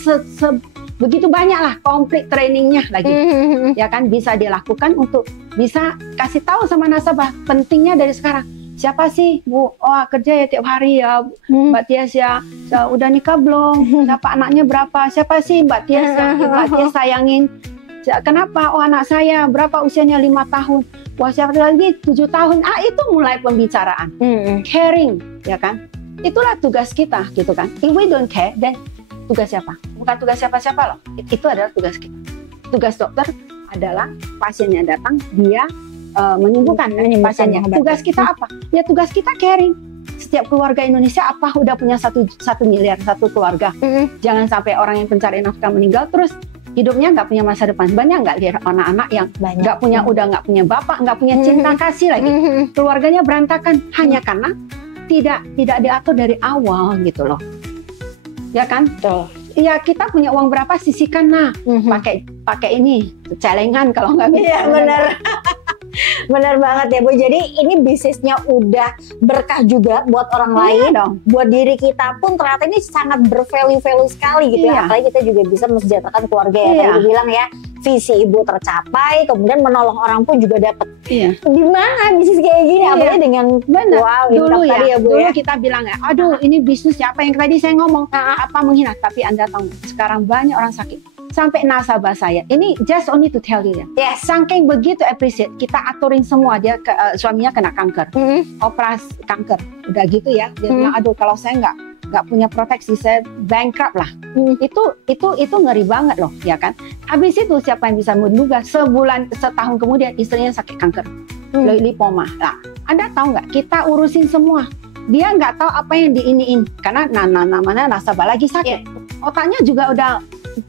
begitu banyak lah komplit trainingnya lagi. Ya kan, bisa dilakukan untuk bisa kasih tahu sama nasabah pentingnya dari sekarang. Siapa sih Bu? Oh, kerja ya tiap hari ya Mbak Tias ya. Udah nikah belum? Dapat anaknya berapa? Siapa sih Mbak Tias yang Mbak Tias sayangin? Kenapa? Oh, anak saya berapa usianya? 5 tahun. Wah, siapa lagi 7 tahun. Itu mulai pembicaraan. Caring, ya kan? Itulah tugas kita gitu kan. If we don't care, then tugas siapa? Bukan tugas siapa-siapa loh. Itu adalah tugas kita. Tugas dokter adalah pasiennya datang, dia menyembuhkan pasiennya. Tugas kita apa? Ya tugas kita caring. Setiap keluarga Indonesia udah punya 1 miliar satu keluarga. Jangan sampai orang yang pencari nafkah meninggal terus hidupnya nggak punya masa depan. Banyak nggak lihat anak-anak yang nggak punya, udah nggak punya bapak, nggak punya cinta kasih lagi. Keluarganya berantakan hanya karena tidak diatur dari awal gitu loh. Ya kan? Iya, kita punya uang berapa, sisihkan pakai ini celengan kalau nggak bisa. Iya, benar. Benar banget ya Bu. Jadi ini bisnisnya udah berkah juga buat orang lain, buat diri kita pun ternyata ini sangat bervalue sekali gitu ya. Apalagi kita juga bisa mensejahterakan keluarga ya. Tadi bilang ya, visi ibu tercapai, kemudian menolong orang pun juga dapat. Di mana bisnis kayak gini? Apalagi dengan dulu ya, Bu, dulu kita bilang ya, aduh ini bisnis siapa yang tadi saya ngomong apa menghina. Tapi Anda tahu sekarang banyak orang sakit. Sampai nasabah saya, ini just only to tell you ya. Saking begitu appreciate, kita aturin semua. Dia suaminya kena kanker, operasi kanker, udah gitu ya. Dia bilang, aduh kalau saya nggak punya proteksi, saya bankrupt lah. Itu ngeri banget loh, ya kan. Habis itu siapa yang bisa menduga setahun kemudian istrinya sakit kanker, lipoma. Nah, Anda tahu nggak? Kita urusin semua. Dia nggak tahu apa yang diiniin karena namanya nasabah lagi sakit. Otaknya juga udah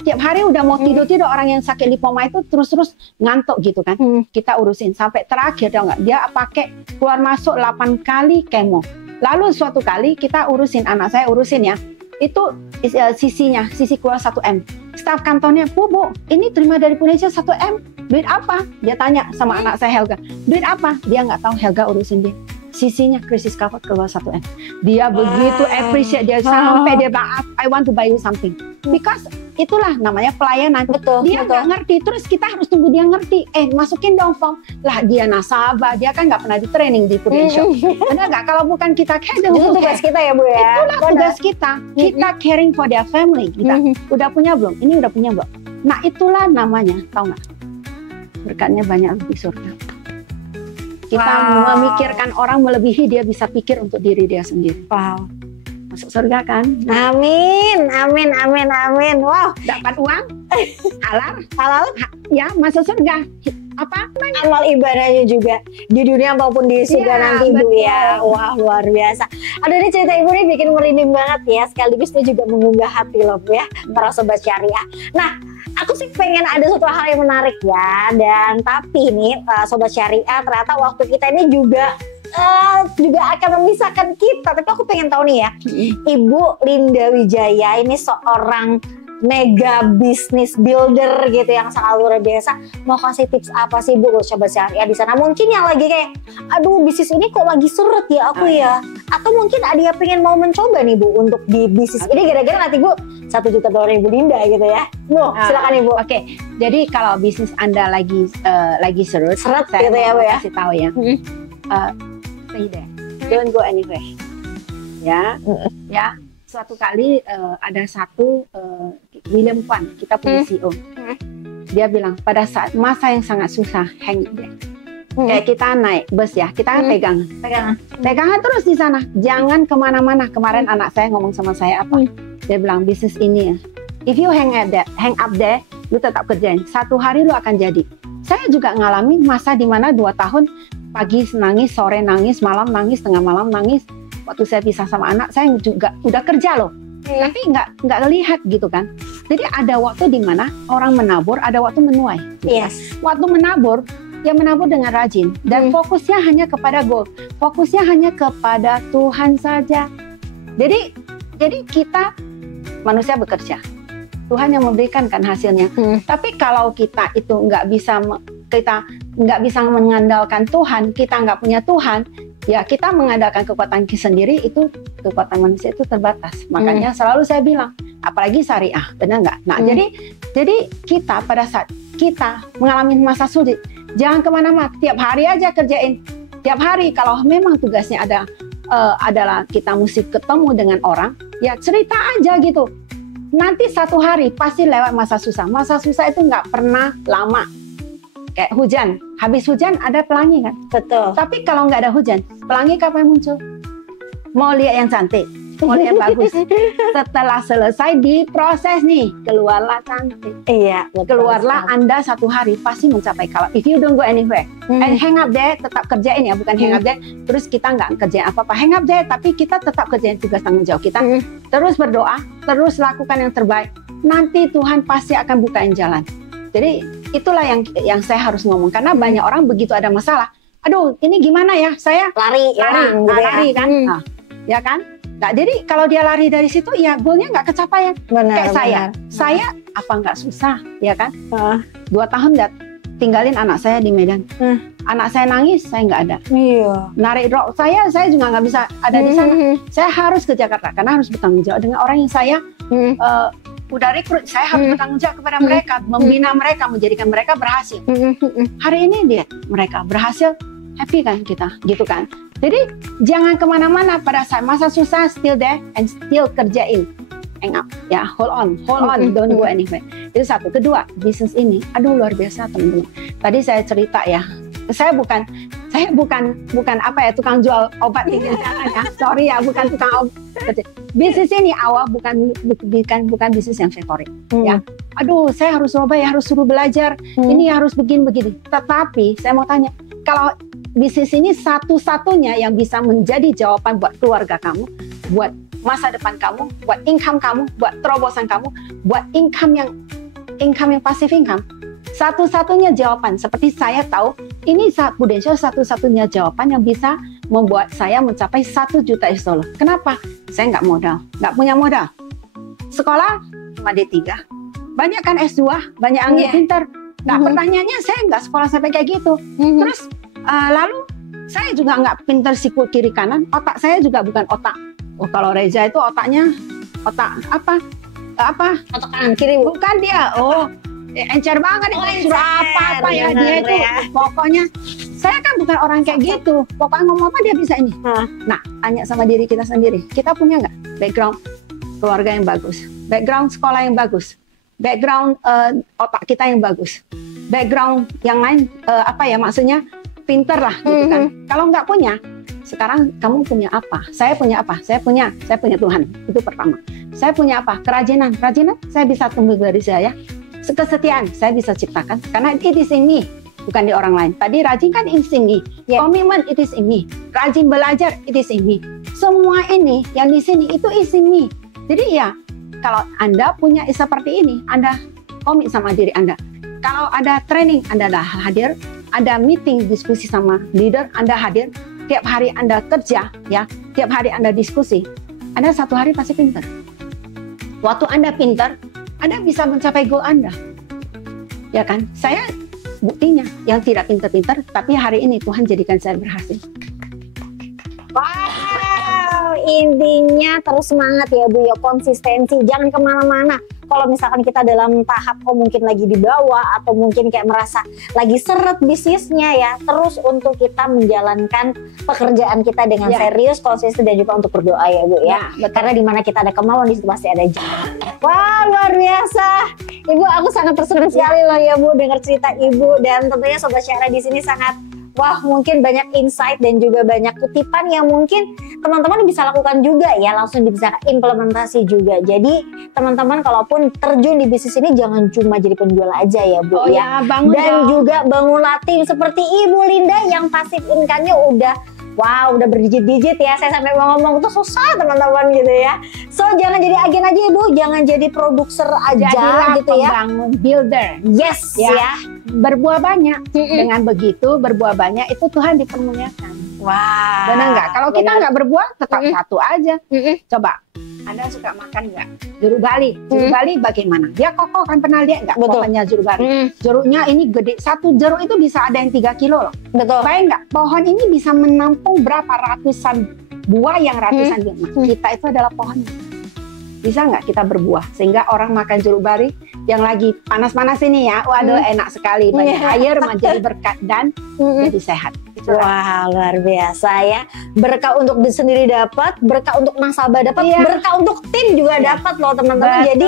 tiap hari udah mau tidur orang yang sakit lipoma itu terus ngantuk gitu kan. Kita urusin sampai terakhir, tau nggak, dia pakai keluar masuk 8 kali kemo. Lalu suatu kali kita urusin, anak saya urusin ya, itu sisi keluar 1 M. Staf kantornya, Bu, ini terima dari Prudential 1 M, duit apa? Dia tanya sama anak saya Helga, duit apa? Dia nggak tahu, Helga urusin dia. Sisinya krisis cover keluar 1 M. Dia begitu appreciate, dia sampai dia bilang, I want to buy you something. Because itulah namanya pelayanan. Dia nggak ngerti, terus kita harus tunggu dia ngerti. Masukin dong form. Lah dia nasabah, dia kan nggak pernah di training di Prudential. Benar nggak? Kalau bukan kita care, itu tugas kita ya Bu ya. Itulah tugas kita. Kita caring for their family. Kita udah punya belum? Ini udah punya belum? Nah itulah namanya, tahu nggak? Berkatnya banyak di surga. Kita memikirkan orang melebihi dia bisa pikir untuk diri dia sendiri. Masuk surga kan? Amin. Wow, dapat uang, halal, ya masuk surga. Apa? Amal ibadahnya juga di dunia maupun di surga nanti Bu ya. Wah, luar biasa. Aduh, ini cerita Ibu ini bikin merinding banget ya. Sekaligus dia juga mengunggah hati loh Bu ya, para sobat syariah. Nah, aku sih pengen ada suatu hal yang menarik ya. Dan tapi nih sobat syariah, ternyata waktu kita ini juga juga akan memisahkan kita. Tapi aku pengen tahu nih ya, Ibu Linda Wijaya ini seorang mega business builder gitu yang sangat luar biasa. Mau kasih tips apa sih Bu buat sobat syariah di sana? Mungkin yang lagi kayak, aduh bisnis ini kok lagi seret ya aku ya. Atau mungkin ada yang pengen mau mencoba nih Bu untuk di bisnis ini gara-gara nanti Bu $1 juta Ibu Linda gitu ya. Bu, silakan Ibu. Oke. Jadi kalau bisnis Anda lagi seret saya gitu ya Bu ya. kasih Tahu ya. Stay there. Don't go anywhere. Ya. Ya. Suatu kali ada satu William Kwan, kita punya CEO. Dia bilang pada saat masa yang sangat susah, hang it there. Kayak kita naik bus ya, kita pegangan terus di sana, jangan kemana-mana. Kemarin anak saya ngomong sama saya apa? Dia bilang bisnis ini ya, if you hang up there, lu tetap kerjain. Satu hari lu akan jadi. Saya juga ngalami masa dimana 2 tahun pagi nangis, sore nangis, malam nangis, tengah malam nangis. Waktu saya pisah sama anak, saya juga udah kerja loh, tapi nggak lihat gitu kan. Jadi ada waktu di mana orang menabur, ada waktu menuai. Yes. Waktu menabur, ya menabur dengan rajin dan fokusnya hanya kepada goal, fokusnya hanya kepada Tuhan saja. Jadi kita manusia bekerja, Tuhan yang memberikan kan hasilnya. Tapi kalau kita itu nggak bisa mengandalkan Tuhan, kita nggak punya Tuhan. Ya kita mengandalkan kekuatan kita sendiri, itu kekuatan manusia itu terbatas. Makanya selalu saya bilang, apalagi syariah, benar nggak? Nah jadi kita pada saat kita mengalami masa sulit, jangan kemana-mana, tiap hari aja kerjain. Tiap hari kalau memang tugasnya adalah kita mesti ketemu dengan orang, ya cerita aja gitu. Nanti satu hari pasti lewat masa susah. Masa susah itu nggak pernah lama. Kayak hujan, habis hujan ada pelangi kan? Betul. Tapi kalau nggak ada hujan, pelangi kapan muncul? Mau lihat yang cantik, mau lihat yang bagus. Setelah selesai diproses nih, keluarlah cantik. Iya, keluarlah Anda satu hari pasti mencapai. Kalau if you don't go anywhere, and hang up there, tetap kerjain ya, bukan hang up there. Terus kita nggak kerjain apa-apa, hang up there, tapi kita tetap kerjain tugas tanggung jawab kita. Terus berdoa, terus lakukan yang terbaik. Nanti Tuhan pasti akan bukain jalan. Jadi itulah yang saya harus ngomong, karena banyak orang begitu ada masalah, aduh ini gimana ya, saya lari kan, ya kan. Nah, jadi kalau dia lari dari situ, ya goalnya nggak kecapaian. Kayak saya apa nggak susah, ya kan? 2 tahun nggak tinggalin anak saya di Medan, anak saya nangis, saya nggak ada. Narik rok saya juga nggak bisa ada di sana. Saya harus ke Jakarta karena harus bertanggung jawab dengan orang yang saya udah rekrut. Saya harus bertanggung jawab kepada mereka, membina mereka, menjadikan mereka berhasil. Hari ini lihat mereka berhasil, happy kan kita, gitu kan. Jadi jangan kemana-mana pada saat masa susah, still there and still kerjain. Hang up, ya hold on, don't go anywhere. Itu satu. Kedua, bisnis ini, aduh luar biasa teman-teman. Tadi saya cerita ya, saya bukan apa ya, tukang jual obat di jalan ya. Sorry ya, bukan tukang obat. Bisnis ini awal bukan bisnis yang favorit. Ya, aduh saya harus coba ya, harus suruh belajar. Ini harus begini. Tetapi saya mau tanya, kalau bisnis ini satu-satunya yang bisa menjadi jawaban buat keluarga kamu, buat masa depan kamu, buat income kamu, buat terobosan kamu, buat income yang passive income. Satu-satunya jawaban, seperti saya tahu, ini Prudential satu-satunya jawaban yang bisa membuat saya mencapai $1 juta. Kenapa? Saya nggak punya modal. Sekolah cuma D3, banyak kan S2, banyak yang pintar. Nah pertanyaannya, saya nggak sekolah sampai kayak gitu. Terus lalu saya juga nggak pintar siku kiri kanan, otak saya juga bukan otak. Oh kalau Reza itu otaknya otak apa? Otak kanan kiri, bukan dia. Oh encer banget, suruh apa ya dia itu. Pokoknya saya kan bukan orang kayak gitu. Pokoknya ngomong apa dia bisa ini. Nah, tanya sama diri kita sendiri. Kita punya nggak background keluarga yang bagus, background sekolah yang bagus, background otak kita yang bagus, background yang lain maksudnya pinter lah gitu kan. Kalau nggak punya, sekarang kamu punya apa? Saya punya apa? Saya punya Tuhan. Itu pertama. Saya punya apa? Kerajinan saya bisa tumbuh dari saya. Kesetiaan saya bisa ciptakan karena it is in me, bukan di orang lain. Tadi rajin kan it is in me, komitmen it is in me, rajin belajar it is in me. Semua ini yang di sini itu is in me. Jadi ya kalau Anda punya seperti ini, Anda komit sama diri Anda. Kalau ada training Anda dah hadir, ada meeting diskusi sama leader Anda hadir, tiap hari Anda kerja, ya, tiap hari Anda diskusi, Anda satu hari pasti pintar. Waktu Anda pintar, Anda bisa mencapai goal Anda. Ya kan? Saya buktinya yang tidak pintar-pintar, tapi hari ini Tuhan jadikan saya berhasil. Wow, intinya terus semangat ya Bu ya, konsistensi, jangan kemana-mana. Kalau misalkan kita dalam tahap mungkin lagi di bawah atau mungkin kayak merasa lagi seret bisnisnya ya, terus untuk kita menjalankan pekerjaan kita dengan serius, konsisten dan juga untuk berdoa ya Bu ya. Karena di mana kita ada kemauan di situ pasti ada jalan. Wah, luar biasa. Ibu, aku sangat tersentuh sekali loh ya Bu dengar cerita Ibu, dan tentunya Sobat Syariah di sini sangat mungkin banyak insight dan juga banyak kutipan yang mungkin teman-teman bisa lakukan juga ya, langsung bisa implementasi juga. Jadi teman-teman kalaupun terjun di bisnis ini jangan cuma jadi penjual aja ya Bu ya. Dan juga bangunlah tim seperti Ibu Linda yang passive income-nya udah berdigit-digit ya. Saya sampai mau ngomong itu susah teman-teman gitu ya. So jangan jadi agen aja Ibu, jangan jadi produser aja. Jadilah gitu ya. Pembangun builder. Yes ya. Berbuah banyak. Dengan begitu berbuah banyak itu Tuhan dipermuliakan. Wah. Benar nggak? Kalau kita nggak berbuah tetap satu aja. Coba. Anda suka makan nggak? Jeruk bali. Jeruk bali bagaimana? Dia kokoh kan, pernah lihat nggak pohonnya jeruk bali? Jeruknya ini gede. Satu jeruk itu bisa ada yang 3 kilo loh. Betul. Bayang nggak? Pohon ini bisa menampung berapa ratusan buah yang ratusan buah. Kita itu adalah pohonnya. Bisa nggak kita berbuah sehingga orang makan jeruk bali yang lagi panas-panas ini ya, waduh enak sekali, banyak air, menjadi berkat dan jadi sehat. Wah, luar biasa ya. Berkah untuk diri sendiri dapat, berkah untuk nasabah dapat, berkah untuk tim juga dapat loh teman-teman. Jadi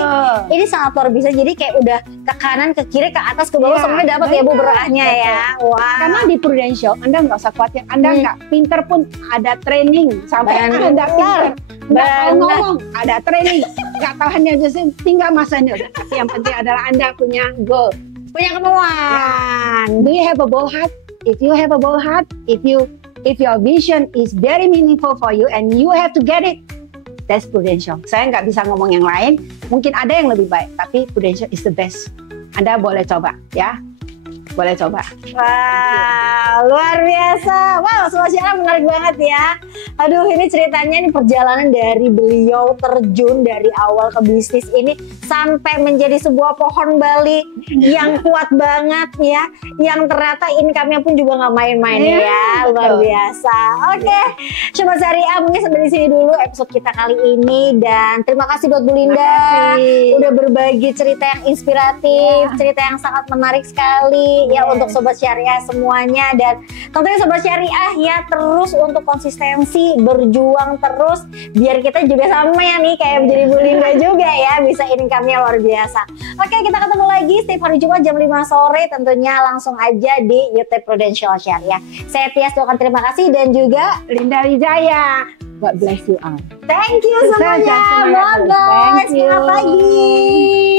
ini sangat luar biasa. Jadi kayak udah ke kanan, ke kiri, ke atas, ke bawah semuanya dapat ya Bu berkahnya ya. Wah. Karena di Prudential Anda nggak usah khawatir, Anda nggak pinter pun ada training sampai Anda pinter. Nggak tahu ngomong, ada training. Nggak tahu hanya justru tinggal masanya. Tapi yang penting adalah Anda punya goal, punya kemauan. Do you have a bold heart? If you have a bold heart, if your vision is very meaningful for you and you have to get it, that's Prudential. Saya nggak bisa ngomong yang lain. Mungkin ada yang lebih baik, tapi Prudential is the best. Anda boleh coba, ya. Boleh coba. Wow, luar biasa. Wow, Sobat Syariah menarik banget ya. Aduh, ini ceritanya, ini perjalanan dari beliau terjun dari awal ke bisnis ini sampai menjadi sebuah pohon bali yang kuat banget ya. Yang ternyata income-nya pun juga nggak main-main ya. Luar biasa. Oke, Sobat Syariah, mungkin sampai di sini dulu episode kita kali ini, dan terima kasih buat Bu Linda udah berbagi cerita yang inspiratif, cerita yang sangat menarik sekali ya untuk Sobat Syariah semuanya. Dan tentunya Sobat Syariah ya, terus untuk konsistensi, berjuang terus biar kita juga sama ya nih kayak menjadi Bu Linda juga ya, bisa income-nya luar biasa. Oke, kita ketemu lagi setiap hari Jumat jam 5 sore tentunya, langsung aja di YouTube Prudential Syariah. Saya Tias doakan terima kasih, dan juga Linda Wijaya. God bless you all. Thank you semuanya. Bye-bye. Selamat pagi.